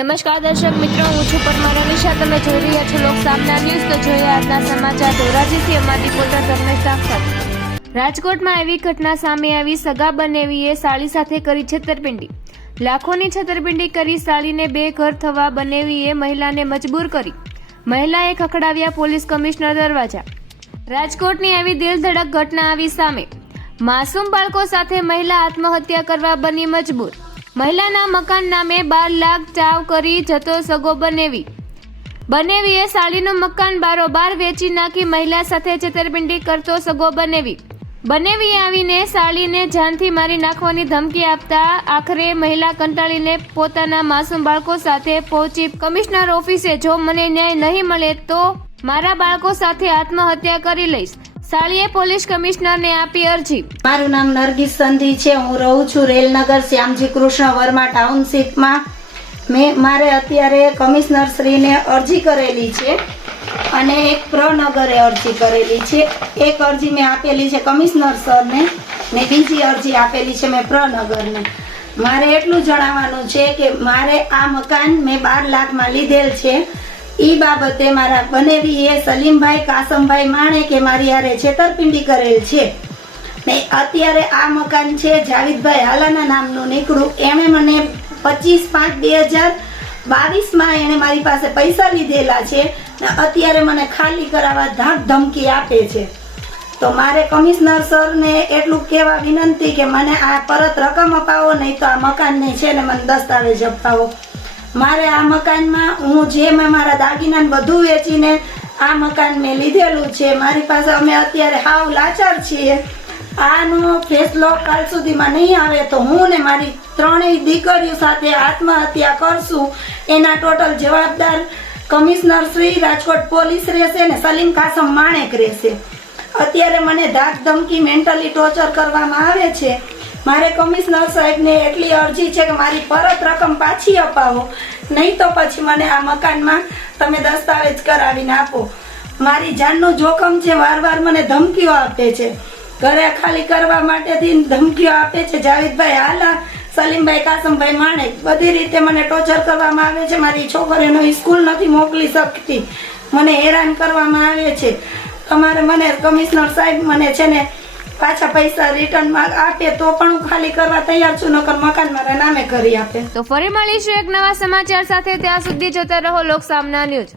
નમસ્કાર દર્શક મિત્રો, હું છું પરમાર અનિશા. તમે જોઈ રહ્યા છો લોક સામના ન્યૂઝ. તો જોઈએ આજના સમાચાર. ધોરાજીથી અમારા રિપોર્ટર ધર્મેશ સાથે. રાજકોટમાં એવી ઘટના સામે આવી. સગા બનેવીએ સાળી સાથે કરી છેતરપિંડી. લાખોની છેતરપિંડી કરી સાળીને બેઘર થવા બનેવીએ મહિલાને મજબૂર કરી. મહિલાએ ખખડાવ્યા પોલીસ કમિશનર દરવાજા. રાજકોટની એવી દિલધડક ઘટના આવી સામે. માસૂમ બાળકો સાથે મહિલા આત્મહત્યા કરવા બની મજબૂર. મહિલાના મકાન નામે 12 લાખ ચાવ કરી જતો સગો બનેવીએ સાળીનું મકાન બારોબાર વેચી નાખી મહિલા સાથે છેતરપિંડી કરતો સગો બનેવીએ આવીને સાળીને જાનથી મારી નાખવાની ધમકી આપતા આખરે મહિલા કંટાળીને પોતાના માસૂમ બાળકો સાથે પહોંચી કમિશનર ઓફિસે, જો મને ન્યાય નહીં મળે તો મારા બાળકો સાથે આત્મહત્યા કરી લઈશ. સાળીએ પોલીસ કમિશનરને આપી અરજી. મારું નામ નરગીસ સંધી છે. હું રહું છું રેલનગર શ્યામજી કૃષ્ણ વર્મા ટાઉનશીપમાં. મારે અત્યારે કમિશનર શ્રીને અરજી કરેલી છે અને એક પ્રનગરે અરજી કરેલી છે. એક અરજી મેં આપેલી છે કમિશનર સરને ને બીજી અરજી આપેલી છે મેં પ્રનગરને. મારે એટલું જણાવવાનું છે કે મારે આ મકાન મેં 12 લાખમાં લીધેલ છે. ઈ બાબતે મારા બનેવીએ સલીમભાઈ કાસમભાઈ માણેકે મારી હારે છેતરપિંડી કરેલ છે ને અત્યારે આ મકાન છે જાવીદભાઈ હાલાના નામનું નીકળું. એણે મને 25/5/2022માં એને મારી પાસે પૈસા લીધેલા છે ને અત્યારે મને ખાલી કરાવવા ધાક ધમકી આપે છે. તો મારે કમિશનર સરને એટલું કહેવા વિનંતી કે મને આ પરત રકમ અપાવો, નહીં તો આ મકાનને છે ને મને દસ્તાવેજ અપાવો. મારે આ મકાનમાં હું જે મેં મારા દાગીના બધું વેચીને આ મકાન મેં લીધેલું છે. મારી પાસે અમે અત્યારે હાવ લાચાર છીએ. આનો ફેસલો કાલ સુધીમાં નહીં આવે તો હું ને મારી 3 દીકરીઓ સાથે આત્મહત્યા કરશું. એના ટોટલ જવાબદાર કમિશનર શ્રી રાજકોટ પોલીસ રહેશે ને સલીમ કાસમ માણેક રહેશે. અત્યારે મને ધાક ધમકી મેન્ટલી ટોર્ચર કરવામાં આવે છે. મારે કમિશનર સાહેબને એટલી અરજી છે કે મારી પરત રકમ પાછી અપાવો, નહીં તો પછી મને આ મકાનમાં તમે દસ્તાવેજ કરાવીને આપો. મારી જાનનું જોખમ છે. વારવાર મને ધમકીઓ આપે છે. ઘરે ખાલી કરવા માટેથી ધમકીઓ આપે છે. જાવીદભાઈ હાલા, સલીમભાઈ કાસમભાઈ માણેક બધી રીતે મને ટોર્ચર કરવામાં આવે છે. મારી છોકરીઓને સ્કૂલ નથી મોકલી શકતી. મને હેરાન કરવામાં આવે છે. તમારે મને કમિશનર સાહેબ મને છે ને પાછા પૈસા રિટર્નમાં આપે તો પણ હું ખાલી કરવા તૈયાર છું, નકર મકાન મારા નામે કરી આપે. તો ફરી મળીશું એક નવા સમાચાર સાથે. ત્યાં સુધી જોતા રહો લોક સામના ન્યૂઝ.